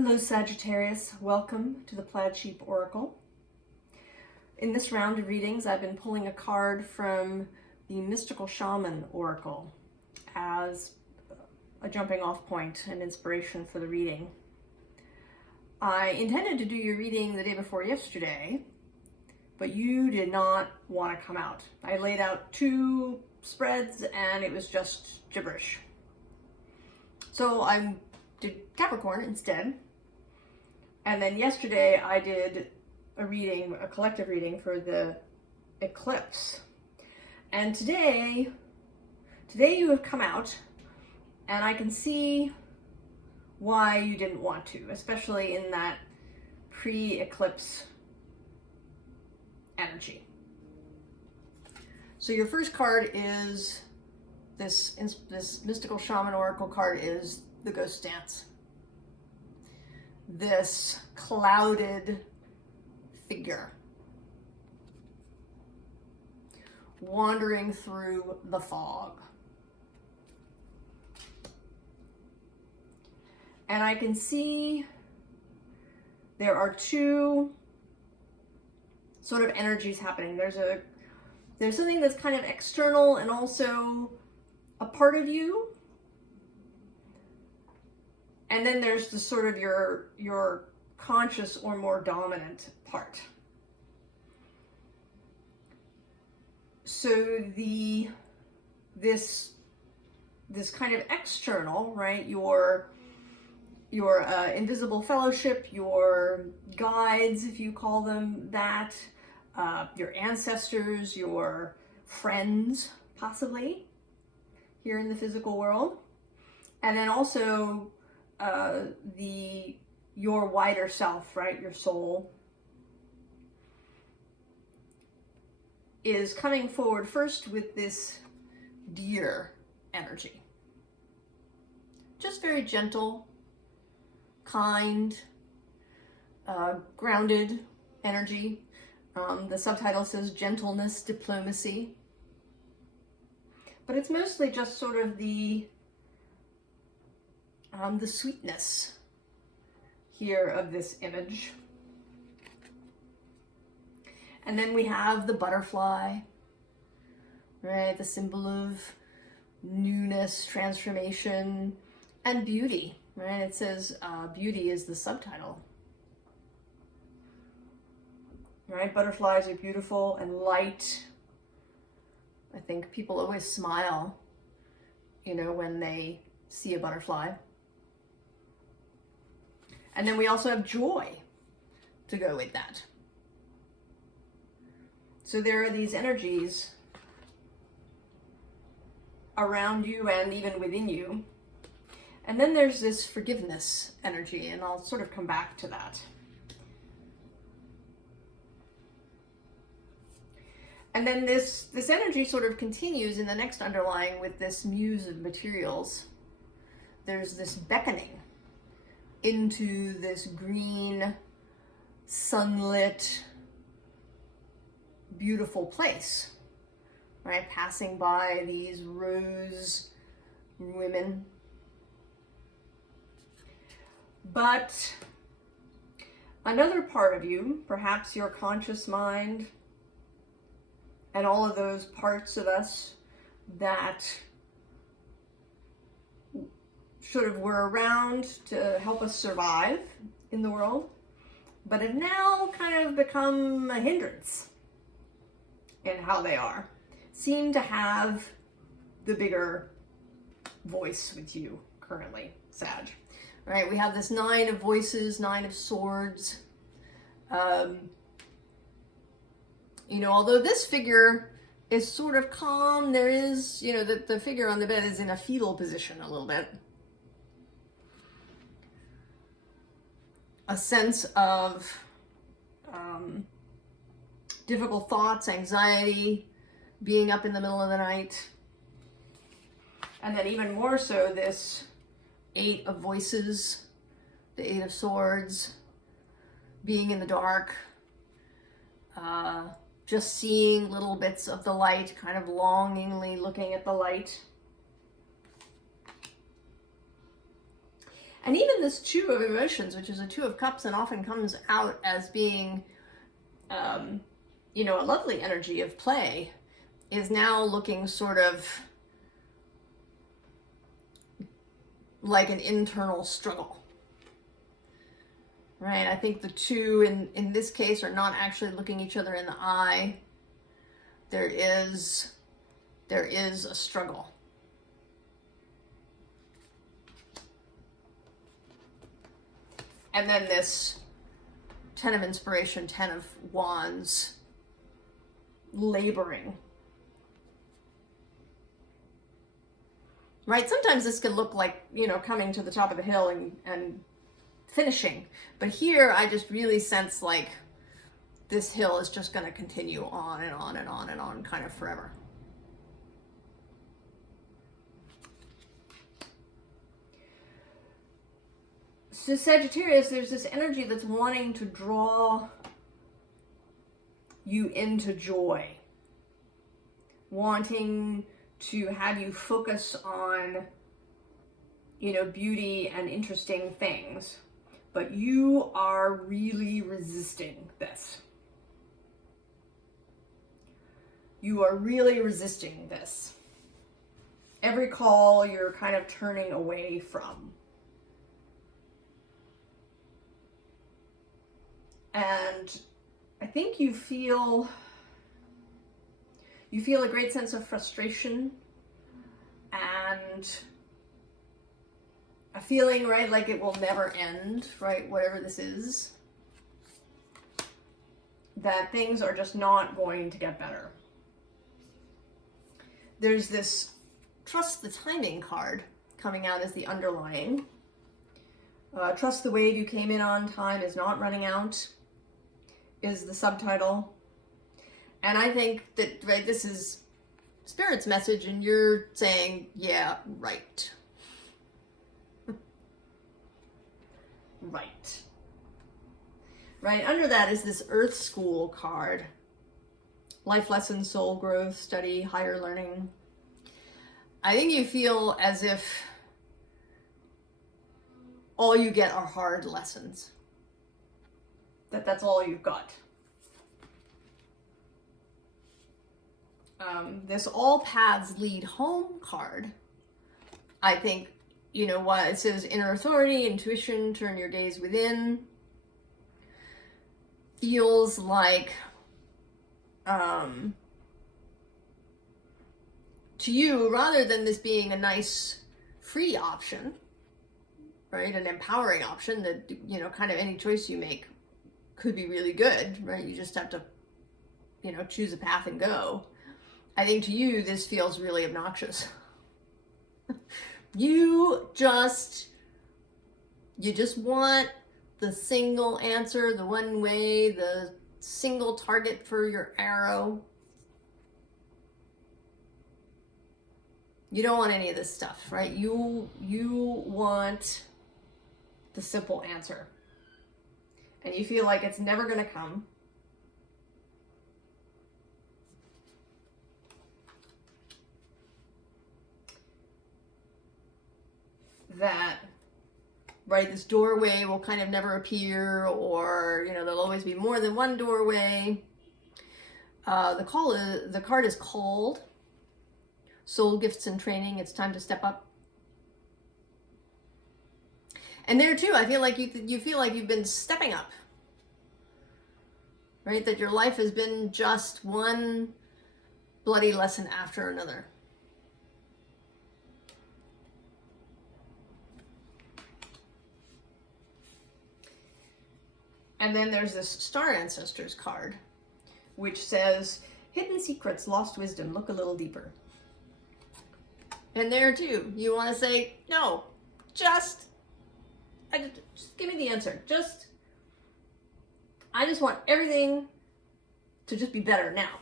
Hello Sagittarius, welcome to the Plaid Sheep Oracle. In this round of readings, I've been pulling a card from the Mystical Shaman Oracle as a jumping off point and inspiration for the reading. I intended to do your reading the day before yesterday, but you did not want to come out. I laid out 2 spreads and it was just gibberish. So I did Capricorn instead. And then yesterday I did a collective reading for the eclipse. And today you have come out, and I can see why you didn't want to, especially in that pre-eclipse energy. So your first card is this Mystical Shaman Oracle card is the Ghost Dance. This clouded figure wandering through the fog. And I can see there are 2 sort of energies happening. There's something that's kind of external and also a part of you. And then there's the sort of your conscious or more dominant part. So this kind of external, right? Your invisible fellowship, your guides, if you call them that, your ancestors, your friends, possibly, here in the physical world. And then also your wider self, right? Your soul is coming forward first with this deer energy. Just very gentle, kind, grounded energy. The subtitle says gentleness, diplomacy. But it's mostly just sort of the sweetness here of this image. And then we have the butterfly, right? The symbol of newness, transformation, and beauty, right? It says beauty is the subtitle, right? Butterflies are beautiful and light. I think people always smile, when they see a butterfly. And then we also have joy to go with that. So there are these energies around you and even within you. And then there's this forgiveness energy, and I'll sort of come back to that. And then this energy sort of continues in the next underlying with this muse of materials. There's this beckoning into this green, sunlit, beautiful place, right? Passing by these rose women. But another part of you, perhaps your conscious mind, and all of those parts of us that sort of were around to help us survive in the world, but have now kind of become a hindrance in how they are, seem to have the bigger voice with you currently, Sag. All right, we have this 9 of voices, 9 of swords. Although this figure is sort of calm, there is, the figure on the bed is in a fetal position a little bit. A sense of difficult thoughts, anxiety, being up in the middle of the night. And then even more so, this 8 of voices, the 8 of swords, being in the dark, just seeing little bits of the light, kind of longingly looking at the light. And even this Two of Emotions, which is a Two of Cups and often comes out as being, you know, a lovely energy of play, is now looking sort of like an internal struggle. Right? I think the two in this case are not actually looking each other in the eye. There is a struggle. And then this Ten of Inspiration, Ten of Wands, laboring. Right? Sometimes this can look like, you know, coming to the top of the hill and finishing. But here I just really sense like this hill is just going to continue on and on and on and on kind of forever. So Sagittarius, there's this energy that's wanting to draw you into joy, wanting to have you focus on, you know, beauty and interesting things, but you are really resisting this. You are really resisting this. Every call you're kind of turning away from. And I think you feel a great sense of frustration and a feeling, right, like it will never end, right, whatever this is, that things are just not going to get better. There's this Trust the Timing card coming out as the underlying. Trust the wave you came in on, time is not running out, is the subtitle. And I think that, right, this is Spirit's message and you're saying, yeah, right. Right. Right, under that is this Earth School card. Life lessons, soul growth, study, higher learning. I think you feel as if all you get are hard lessons. That's all you've got. This All Paths Lead Home card, I think, you know what, it says inner authority, intuition, turn your gaze within. Feels like, to you, rather than this being a nice free option, right, an empowering option that, you know, kind of any choice you make could be really good, right? You just have to, you know, choose a path and go. I think to you, this feels really obnoxious. You just want the single answer, the one way, the single target for your arrow. You don't want any of this stuff, right? You want the simple answer. And you feel like it's never going to come. That, right, this doorway will kind of never appear, or, you know, there'll always be more than one doorway. The card is called Soul Gifts and Training. It's time to step up. And there too, I feel like you feel like you've been stepping up, right? That your life has been just one bloody lesson after another. And then there's this Star Ancestors card, which says, hidden secrets, lost wisdom, look a little deeper. And there too, you want to say, no, just give me the answer. I just want everything to just be better now.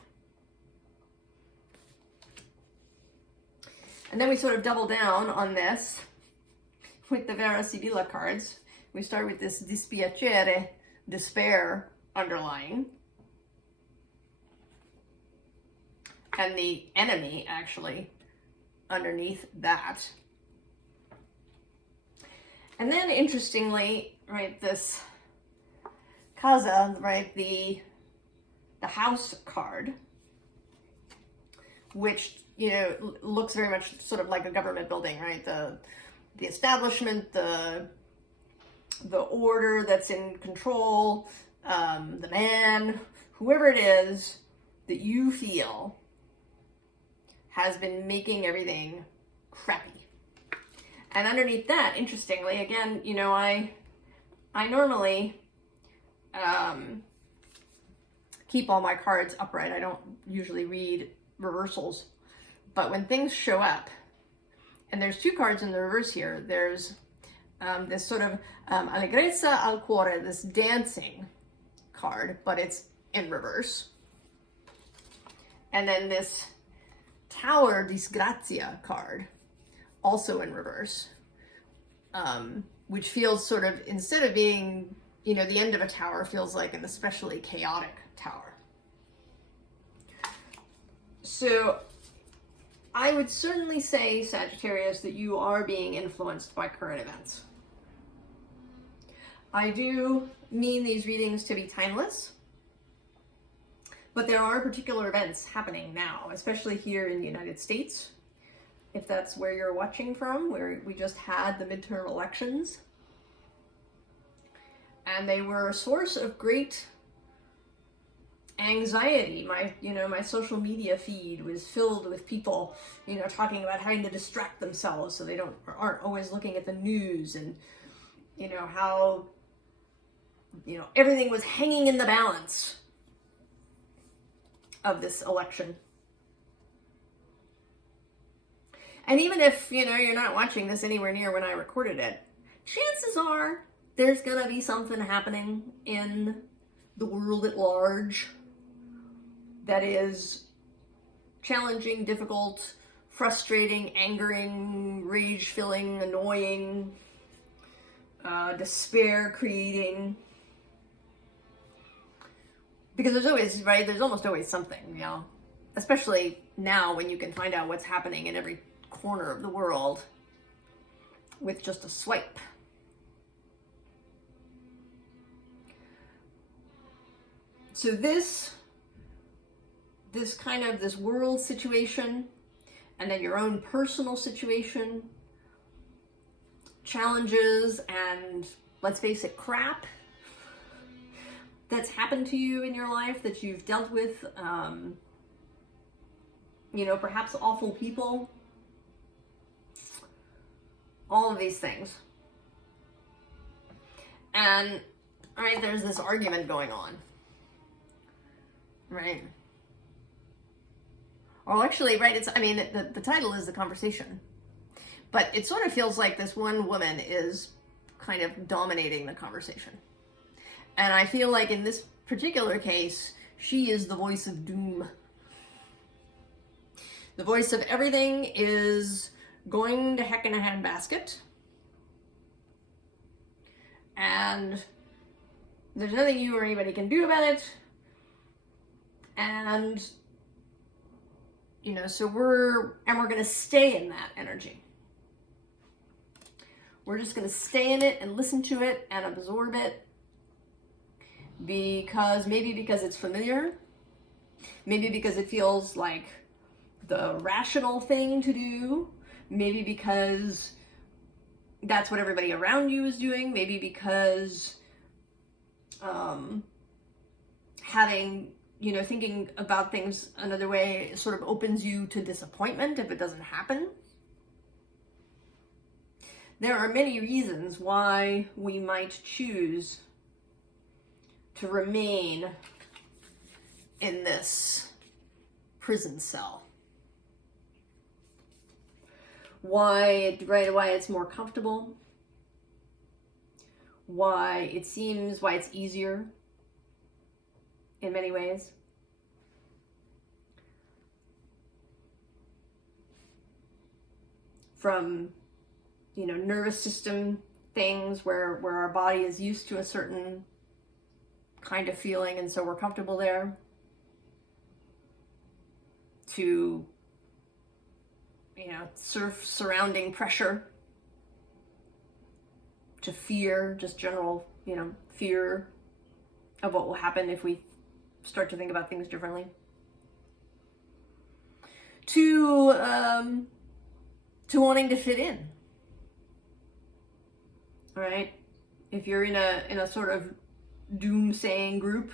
And then we sort of double down on this with the Vera Sibilla cards. We start with this dispiacere, despair underlying. And the enemy actually underneath that. And then interestingly, right, this Casa, right, the house card, which, you know, looks very much sort of like a government building, right? The establishment, the order that's in control, the man, whoever it is that you feel has been making everything crappy. And underneath that, interestingly, again, you know, I normally keep all my cards upright. I don't usually read reversals, but when things show up, and there's two cards in the reverse here, there's this sort of allegrezza al cuore, this dancing card, but it's in reverse. And then this Tower disgrazia card, also in reverse, which feels sort of, instead of being, you know, the end of a tower, feels like an especially chaotic tower. So I would certainly say, Sagittarius, that you are being influenced by current events. I do mean these readings to be timeless, but there are particular events happening now, especially here in the United States, if that's where you're watching from, where we just had the midterm elections. And they were a source of great anxiety. My social media feed was filled with people, you know, talking about having to distract themselves so they aren't always looking at the news, and, you know, how, you know, everything was hanging in the balance of this election. And even if, you know, you're not watching this anywhere near when I recorded it, chances are there's gonna be something happening in the world at large that is challenging, difficult, frustrating, angering, rage-filling, annoying, despair creating. Because there's always, right, there's almost always something, you know, especially now when you can find out what's happening in every corner of the world with just a swipe. So this kind of, this world situation, and then your own personal situation, challenges and, let's face it, crap that's happened to you in your life that you've dealt with, you know, perhaps awful people, all of these things. And, right, there's this argument going on, right? Well, actually, right, it's, I mean, the title is The Conversation, but it sort of feels like this one woman is kind of dominating the conversation. And I feel like in this particular case, she is the voice of doom. The voice of everything is going to heck in a handbasket. And there's nothing you or anybody can do about it. And, you know, so we're going to stay in that energy. We're just going to stay in it and listen to it and absorb it. Because it's familiar, maybe because it feels like the rational thing to do, maybe because that's what everybody around you is doing, maybe because having, you know, thinking about things another way sort of opens you to disappointment if it doesn't happen. There are many reasons why we might choose to remain in this prison cell. Why it's more comfortable, why it's easier in many ways. From, you know, nervous system things where our body is used to a certain kind of feeling, and so we're comfortable there, to, you know, surrounding pressure, to fear, just general, fear of what will happen if we start to think about things differently, to wanting to fit in. All right, if you're in a sort of doomsaying group,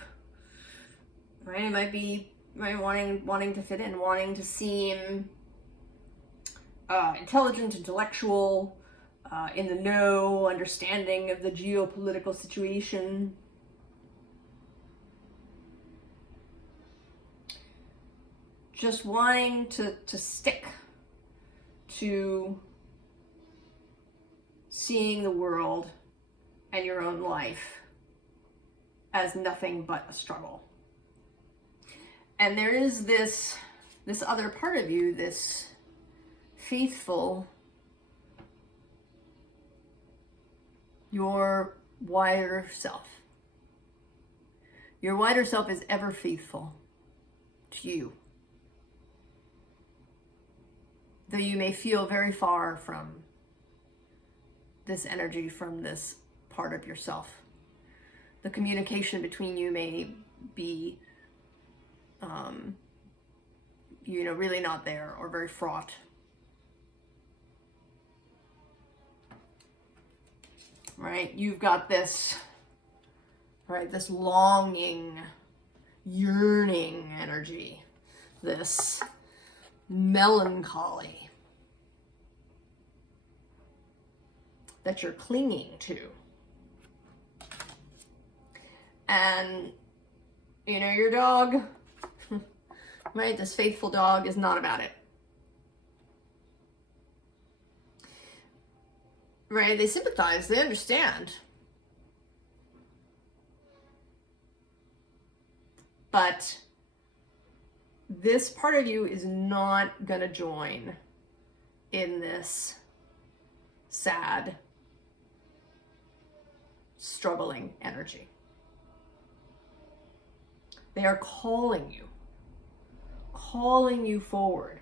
right, it might be right wanting to fit in, wanting to seem intelligent, intellectual, in the know, understanding of the geopolitical situation. Just wanting to stick to seeing the world and your own life as nothing but a struggle. And there is this other part of you, this faithful, your wider self. Your wider self is ever faithful to you. Though you may feel very far from this energy, from this part of yourself. The communication between you may be, really not there, or very fraught. Right? You've got this, right, this longing, yearning energy, this melancholy that you're clinging to. And, your dog, right, this faithful dog is not about it. Right, they sympathize, they understand. But this part of you is not gonna join in this sad, struggling energy. They are calling you forward.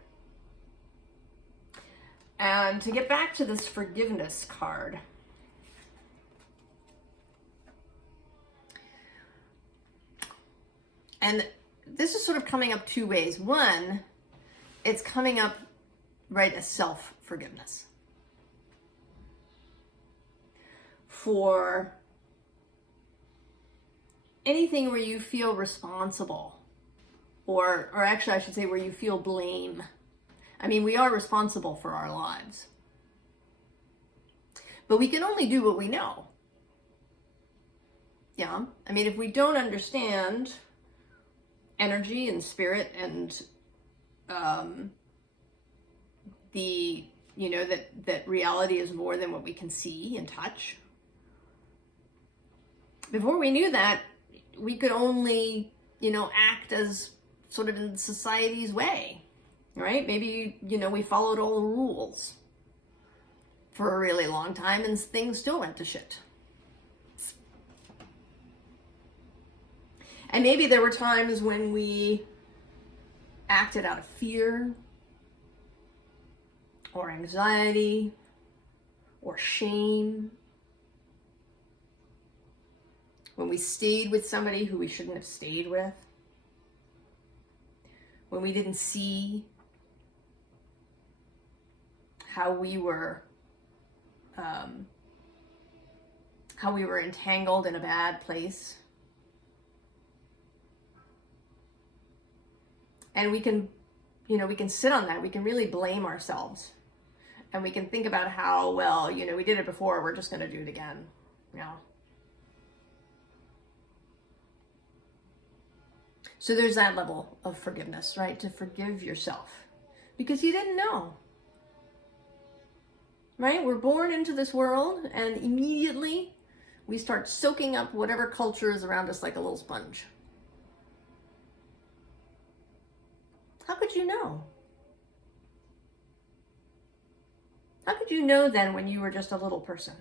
And to get back to this forgiveness card, and this is sort of coming up two ways. One, it's coming up, right, as self-forgiveness. For anything where you feel responsible, or actually I should say where you feel blame. I mean, we are responsible for our lives. But we can only do what we know. Yeah? I mean, if we don't understand energy and spirit and that reality is more than what we can see and touch. Before we knew that, we could only, act as sort of in society's way, right? Maybe, we followed all the rules for a really long time and things still went to shit. And maybe there were times when we acted out of fear or anxiety or shame. When we stayed with somebody who we shouldn't have stayed with. When we didn't see how we were entangled in a bad place. And we can sit on that. We can really blame ourselves. And we can think about how, well, we did it before, we're just going to do it again. So there's that level of forgiveness, right? To forgive yourself. Because you didn't know. Right? We're born into this world and immediately we start soaking up whatever culture is around us like a little sponge. How could you know? How could you know then when you were just a little person?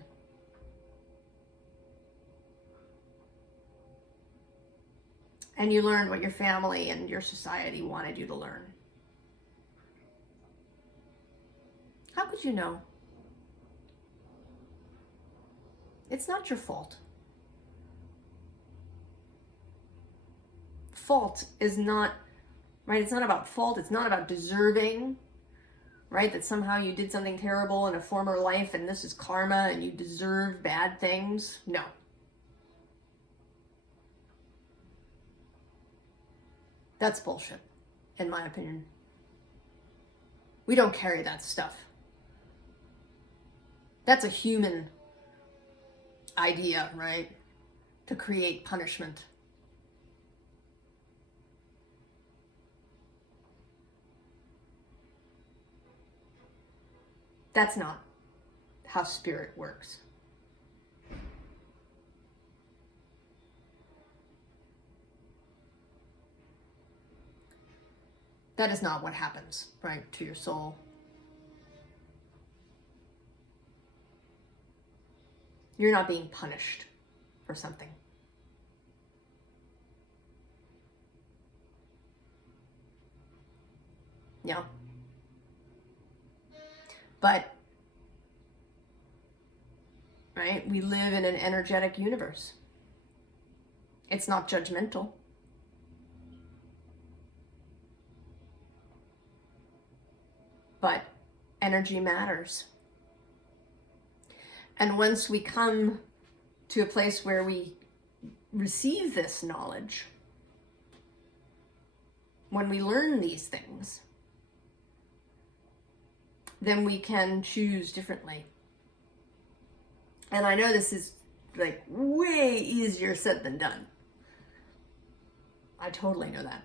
And you learned what your family and your society wanted you to learn? How could you know? It's not your fault. Fault is not, right? It's not about fault. It's not about deserving, right? That somehow you did something terrible in a former life and this is karma and you deserve bad things. No. That's bullshit, in my opinion. We don't carry that stuff. That's a human idea, right? To create punishment. That's not how spirit works. That is not what happens, right, to your soul. You're not being punished for something. Yeah. But, right, we live in an energetic universe. It's not judgmental. But energy matters. And once we come to a place where we receive this knowledge, when we learn these things, then we can choose differently. And I know this is like way easier said than done. I totally know that.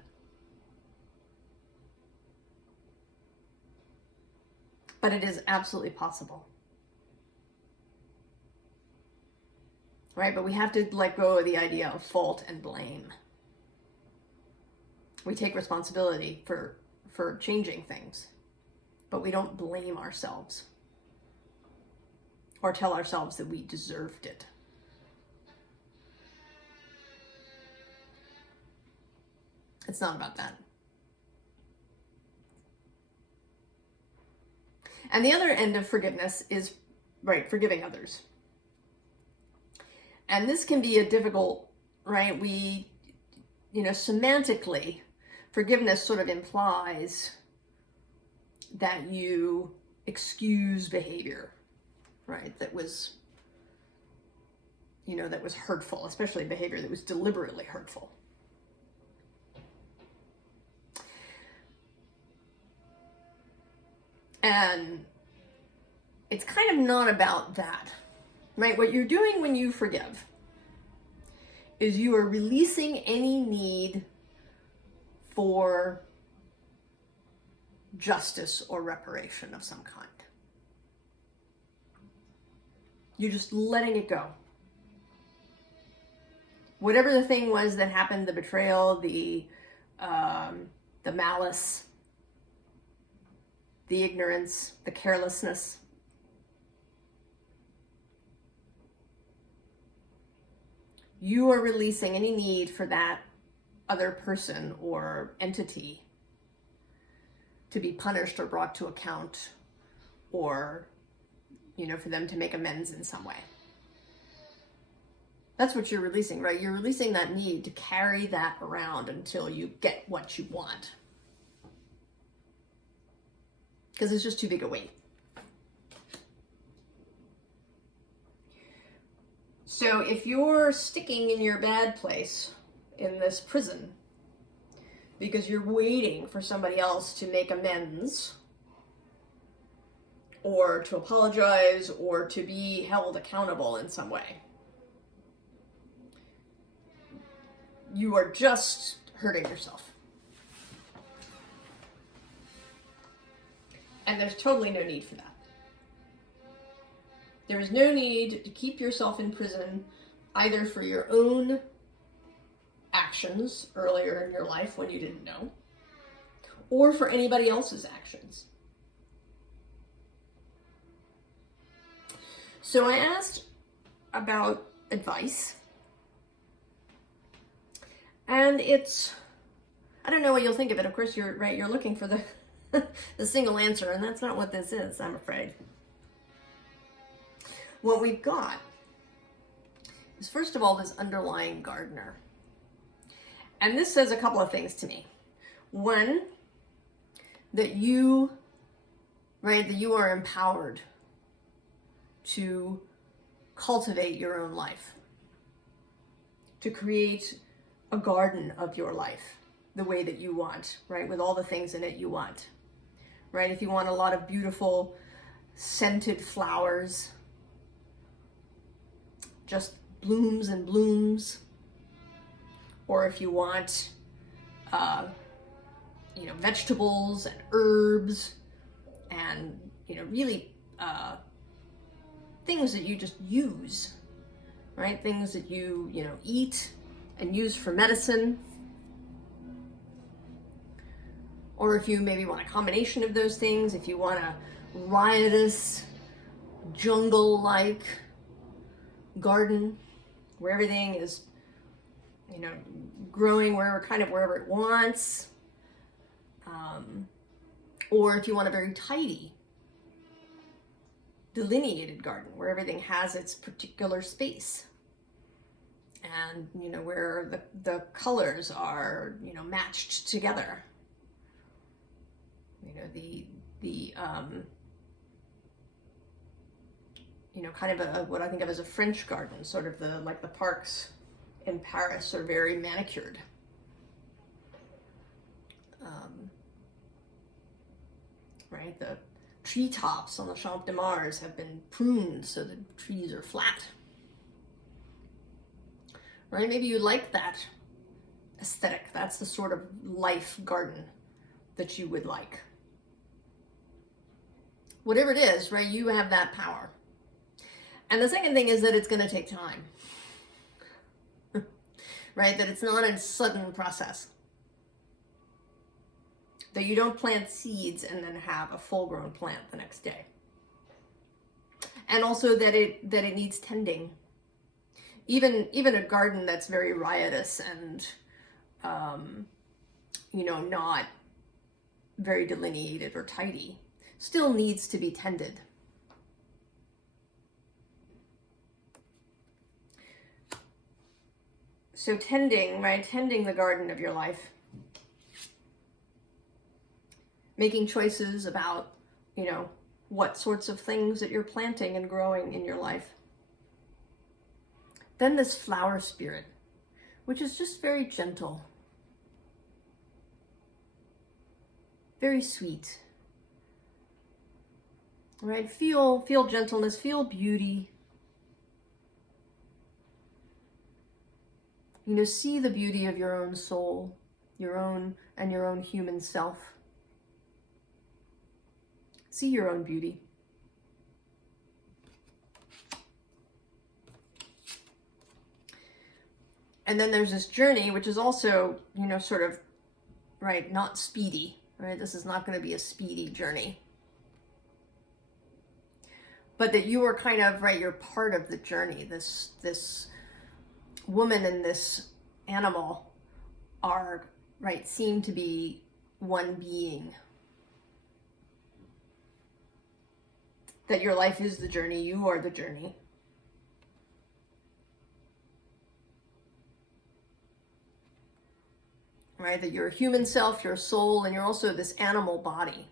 But it is absolutely possible. Right? But we have to let go of the idea of fault and blame. We take responsibility for changing things, but we don't blame ourselves or tell ourselves that we deserved it. It's not about that. And the other end of forgiveness is, right, forgiving others. And this can be a difficult, right, semantically, forgiveness sort of implies that you excuse behavior, right, that was hurtful, especially behavior that was deliberately hurtful. And it's kind of not about that, right? What you're doing when you forgive is you are releasing any need for justice or reparation of some kind. You're just letting it go. Whatever the thing was that happened, the betrayal, the malice, the ignorance, the carelessness, you are releasing any need for that other person or entity to be punished or brought to account, or, for them to make amends in some way. That's what you're releasing, right? You're releasing that need to carry that around until you get what you want. Because it's just too big a weight. So if you're sticking in your bad place in this prison because you're waiting for somebody else to make amends or to apologize or to be held accountable in some way, you are just hurting yourself. And there's totally no need for that. There is no need to keep yourself in prison either for your own actions earlier in your life when you didn't know, or for anybody else's actions. So I asked about advice, and I don't know what you'll think of it. Of course, you're right, you're looking for the single answer, and that's not what this is, I'm afraid. What we've got is first of all this underlying gardener. And this says a couple of things to me. One, that you, right, that you are empowered to cultivate your own life, to create a garden of your life the way that you want, right, with all the things in it you want, right? If you want a lot of beautiful scented flowers, just blooms and blooms, or if you want, you know, vegetables and herbs and, you know, really things that you just use, right? Things that you know, eat and use for medicine. Or if you maybe want a combination of those things, if you want a riotous, jungle-like garden where everything is, you know, growing wherever it wants. Or if you want a very tidy, delineated garden where everything has its particular space. And, you know, where the colors are, you know, matched together. You know, you know, kind of what I think of as a French garden, sort of like the parks in Paris are very manicured. Right, the treetops on the Champ de Mars have been pruned so the trees are flat. Right, maybe you like that aesthetic. That's the sort of life garden that you would like. Whatever it is, right, you have that power. And the second thing is that it's going to take time. Right, that it's not a sudden process. That you don't plant seeds and then have a full-grown plant the next day. And also that it needs tending. Even a garden that's very riotous and you know, not very delineated or tidy still needs to be tended. So tending, right? Tending the garden of your life. Making choices about, you know, what sorts of things that you're planting and growing in your life. Then this flower spirit, which is just very gentle. Very sweet. Right? Feel gentleness, feel beauty. You know, see the beauty of your own soul, your own human self. See your own beauty. And then there's this journey, which is also, you know, sort of, right, not speedy, right? This is not going to be a speedy journey. But that you are kind of, right, you're part of the journey. This woman and this animal are, right, seem to be one being. That your life is the journey, you are the journey. Right, that you're a human self, your soul, and you're also this animal body.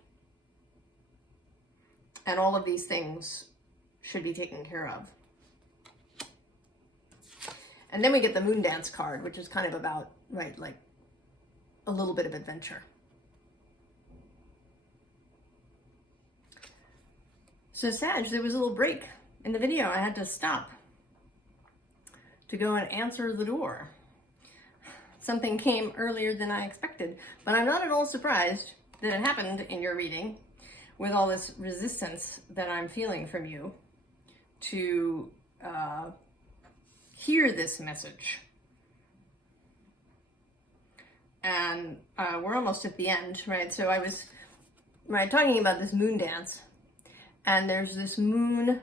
And all of these things should be taken care of. And then we get the Moon Dance card, which is kind of about, right, like a little bit of adventure. So Sag, there was a little break in the video. I had to stop to go and answer the door. Something came earlier than I expected, but I'm not at all surprised that it happened in your reading with all this resistance that I'm feeling from you to hear this message. And we're almost at the end, right? So I was, right, talking about this moon dance. And there's this moon,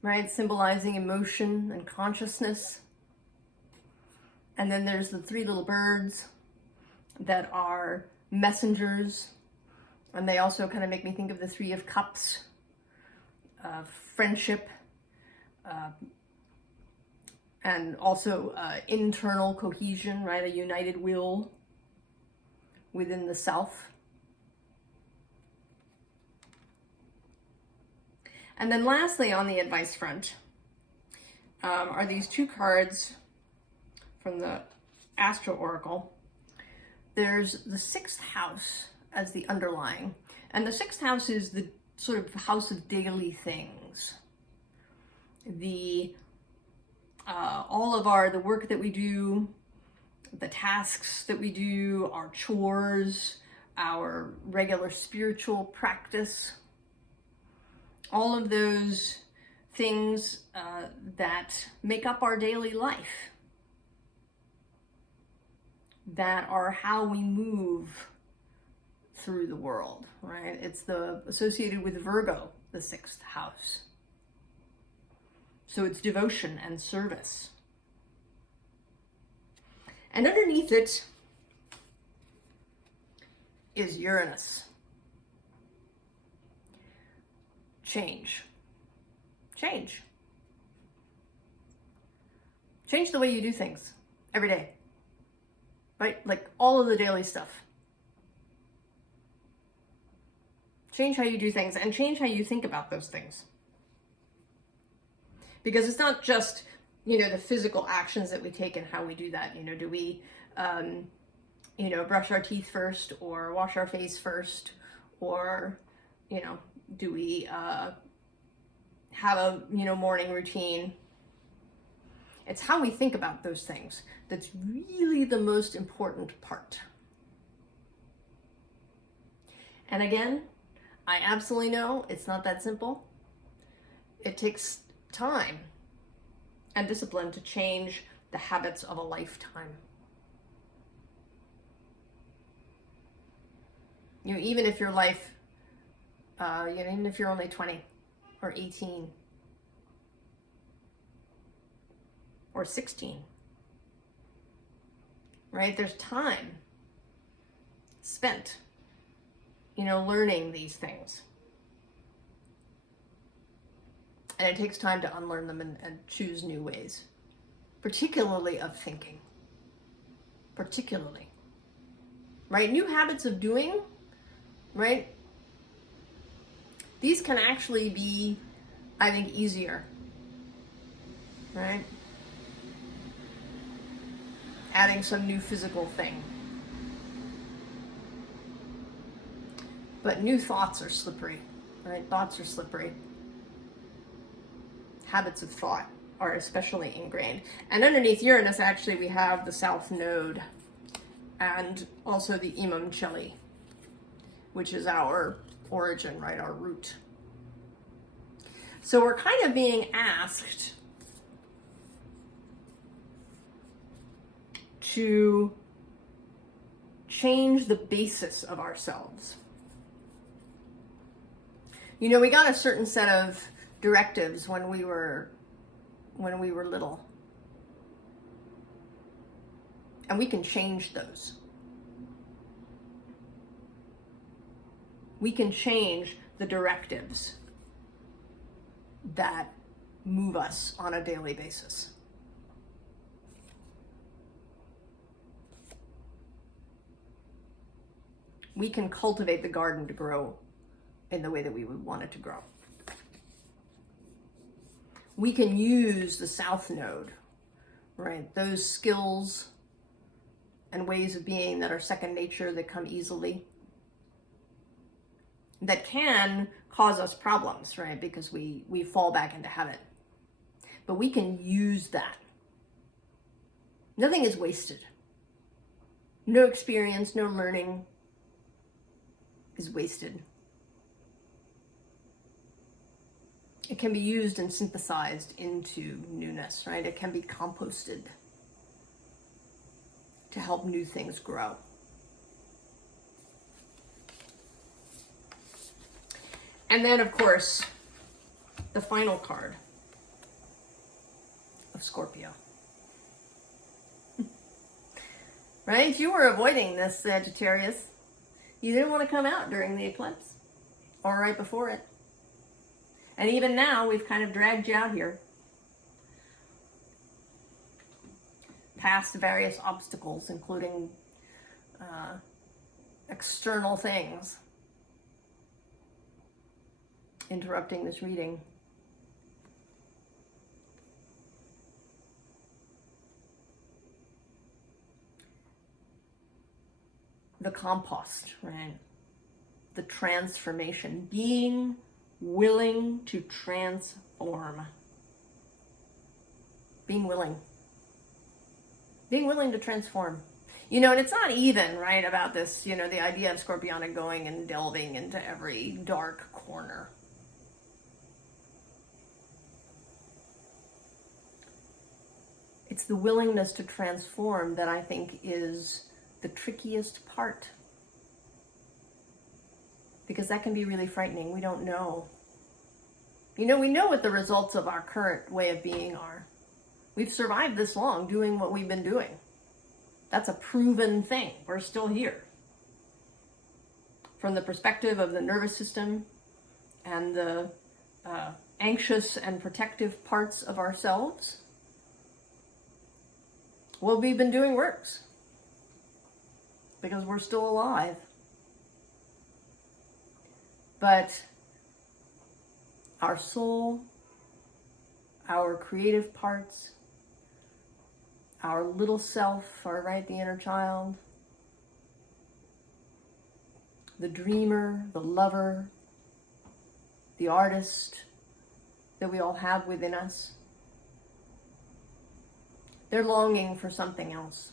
right, symbolizing emotion and consciousness. And then there's the three little birds that are messengers. And they also kind of make me think of the Three of Cups, friendship, and also internal cohesion, right? A united will within the self. And then lastly, on the advice front, are these two cards from the Astro Oracle. There's the 6th house as the underlying, and the 6th house is the sort of house of daily things. The all of the work that we do, the tasks that we do, our chores, our regular spiritual practice, all of those things that make up our daily life, that are how we move through the world, right? It's associated with Virgo, the 6th house. So it's devotion and service. And underneath it is Uranus. Change. Change. Change the way you do things every day, right? Like all of the daily stuff. Change how you do things and change how you think about those things. Because it's not just, the physical actions that we take and how we do that. Do we, brush our teeth first or wash our face first? Or, do we have a, morning routine? It's how we think about those things that's really the most important part. And again, I absolutely know it's not that simple. It takes time and discipline to change the habits of a lifetime. Even if your life, even if you're only 20 or 18 or 16, right? There's time spent, learning these things. And it takes time to unlearn them and choose new ways, particularly of thinking. Particularly. Right? New habits of doing, right? These can actually be, I think, easier. Right? Adding some new physical thing. But new thoughts are slippery. Right? Thoughts are slippery. Habits of thought are especially ingrained. And underneath Uranus, actually, we have the South Node and also the Imam Cheli, which is our origin, right? Our root. So we're kind of being asked to change the basis of ourselves. We got a certain set of directives when we were little, and we can change those. We can change the directives that move us on a daily basis. We can cultivate the garden to grow in the way that we would want it to grow. We can use the South Node, right? Those skills and ways of being that are second nature, that come easily, that can cause us problems, right? Because we fall back into habit. But we can use that. Nothing is wasted. No experience, no learning is wasted. It can be used and synthesized into newness, right? It can be composted to help new things grow. And then, of course, the final card of Scorpio. Right? If you were avoiding this, Sagittarius, you didn't want to come out during the eclipse or right before it. And even now, we've kind of dragged you out here. past various obstacles, including external things interrupting this reading. The compost, right? The transformation, being willing to transform. Being willing to transform. You know, and it's not even, right, about this, you know, the idea of Scorpionic going and delving into every dark corner. It's the willingness to transform that I think is the trickiest part. Because that can be really frightening. We don't know. You know, we know what the results of our current way of being are. We've survived this long doing what we've been doing. That's a proven thing. We're still here. From the perspective of the nervous system and the anxious and protective parts of ourselves, what we've been doing works. Because we're still alive. But our soul, our creative parts, our little self, right, the inner child, the dreamer, the lover, the artist that we all have within us, they're longing for something else.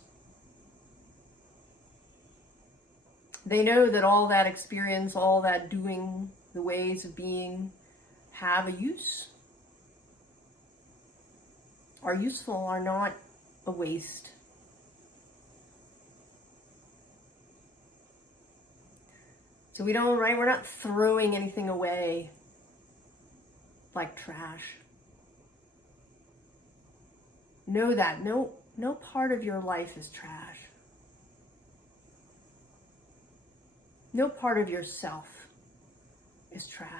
They know that all that experience, all that doing, the ways of being have a use, are useful, are not a waste. So we don't, right, we're not throwing anything away like trash. Know that no part of your life is trash. No part of yourself is trash.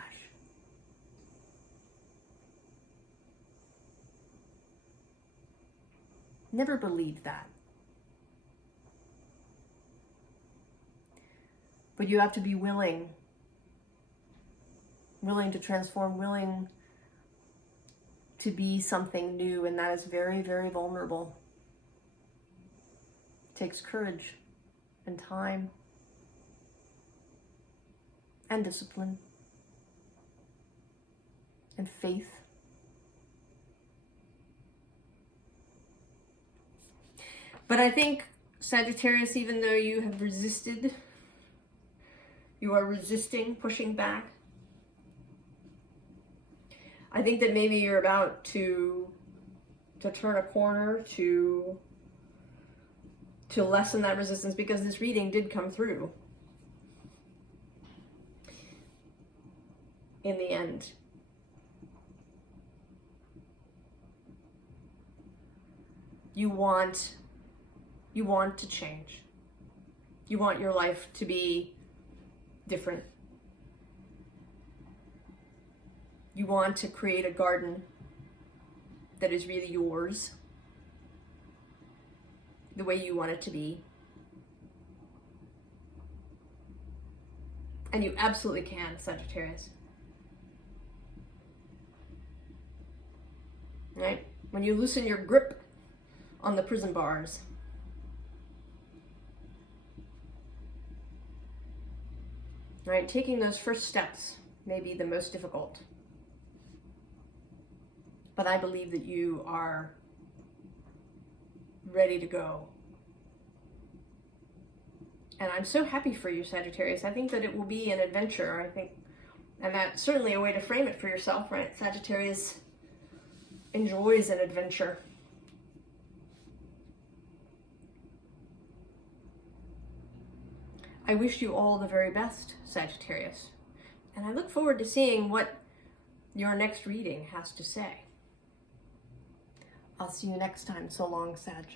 Never believe that. But you have to be willing to transform, willing to be something new, and that is very, very vulnerable. It takes courage and time and discipline and faith. But I think, Sagittarius, even though you have resisted, you are resisting, pushing back, I think that maybe you're about to turn a corner, to lessen that resistance, because this reading did come through in the end. You want to change. You want your life to be different. You want to create a garden that is really yours, the way you want it to be. And you absolutely can, Sagittarius. Right? When you loosen your grip on the prison bars, right? Taking those first steps may be the most difficult. But I believe that you are ready to go. And I'm so happy for you, Sagittarius. I think that it will be an adventure, I think. And that's certainly a way to frame it for yourself, right? Sagittarius enjoys an adventure. I wish you all the very best, Sagittarius. And I look forward to seeing what your next reading has to say. I'll see you next time. So long, Sag.